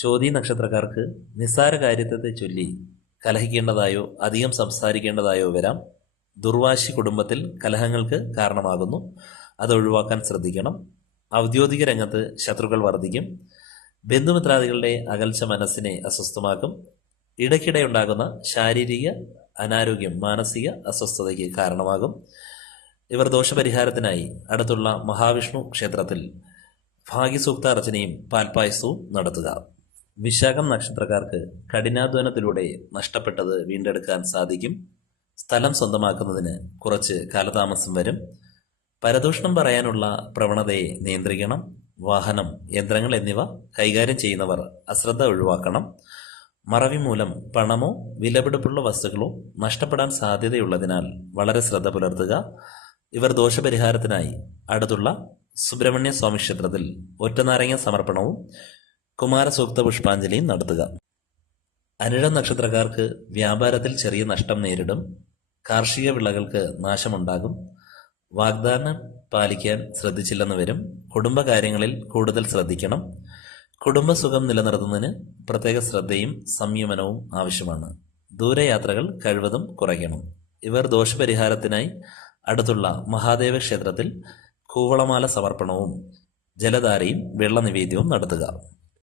ചോതി നക്ഷത്രക്കാർക്ക് നിസ്സാര കാര്യത്തെ ചൊല്ലി കലഹിക്കേണ്ടതായോ അധികം സംസാരിക്കേണ്ടതായോ വരാം. ദുർവാശി കുടുംബത്തിൽ കലഹങ്ങൾക്ക് കാരണമാകുന്നു. അത് ഒഴിവാക്കാൻ ശ്രദ്ധിക്കണം. ഔദ്യോഗിക രംഗത്ത് ശത്രുക്കൾ വർദ്ധിക്കും. ബന്ധുമിത്രാദികളുടെ അകൽച്ച മനസ്സിനെ അസ്വസ്ഥമാക്കും. ഇടയ്ക്കിടെ ഉണ്ടാകുന്ന ശാരീരിക അനാരോഗ്യം മാനസിക അസ്വസ്ഥതയ്ക്ക് കാരണമാകും. ഇവർ ദോഷപരിഹാരത്തിനായി അടുത്തുള്ള മഹാവിഷ്ണു ക്ഷേത്രത്തിൽ ഭാഗ്യസൂക്ത അർച്ചനയും പാൽപായസവും നടത്തുക. വിശാഖം നക്ഷത്രക്കാർക്ക് കഠിനാധ്വാനത്തിലൂടെ നഷ്ടപ്പെട്ടത് വീണ്ടെടുക്കാൻ സാധിക്കും. സ്ഥലം സ്വന്തമാക്കുന്നതിന് കുറച്ച് കാലതാമസം വരും. പരദൂഷണം പറയാനുള്ള പ്രവണതയെ നിയന്ത്രിക്കണം. വാഹനം, യന്ത്രങ്ങൾ എന്നിവ കൈകാര്യം ചെയ്യുന്നവർ അശ്രദ്ധ ഒഴിവാക്കണം. മറവി മൂലം പണമോ വിലപിടിപ്പുള്ള വസ്തുക്കളോ നഷ്ടപ്പെടാൻ സാധ്യതയുള്ളതിനാൽ വളരെ ശ്രദ്ധ പുലർത്തുക. ഇവർ ദോഷപരിഹാരത്തിനായി അടുത്തുള്ള സുബ്രഹ്മണ്യ സ്വാമി ക്ഷേത്രത്തിൽ ഒറ്റനാരങ്ങ സമർപ്പണവും കുമാരസൂക്ത പുഷ്പാഞ്ജലിയും നടത്തുക. അനിഴം നക്ഷത്രക്കാർക്ക് വ്യാപാരത്തിൽ ചെറിയ നഷ്ടം നേരിടും. കാർഷിക വിളകൾക്ക് നാശമുണ്ടാകും. വാഗ്ദാനം പാലിക്കാൻ ശ്രദ്ധിച്ചില്ലെന്ന് വരും. കുടുംബകാര്യങ്ങളിൽ കൂടുതൽ ശ്രദ്ധിക്കണം. കുടുംബസുഖം നിലനിർത്തുന്നതിന് പ്രത്യേക ശ്രദ്ധയും സംയമനവും ആവശ്യമാണ്. ദൂരയാത്രകൾ കഴിവതും കുറയ്ക്കണം. ഇവർ ദോഷപരിഹാരത്തിനായി അടുത്തുള്ള മഹാദേവ ക്ഷേത്രത്തിൽ കൂവളമാല സമർപ്പണവും ജലധാരയും വെള്ളനിവേദ്യവും നടത്തുക.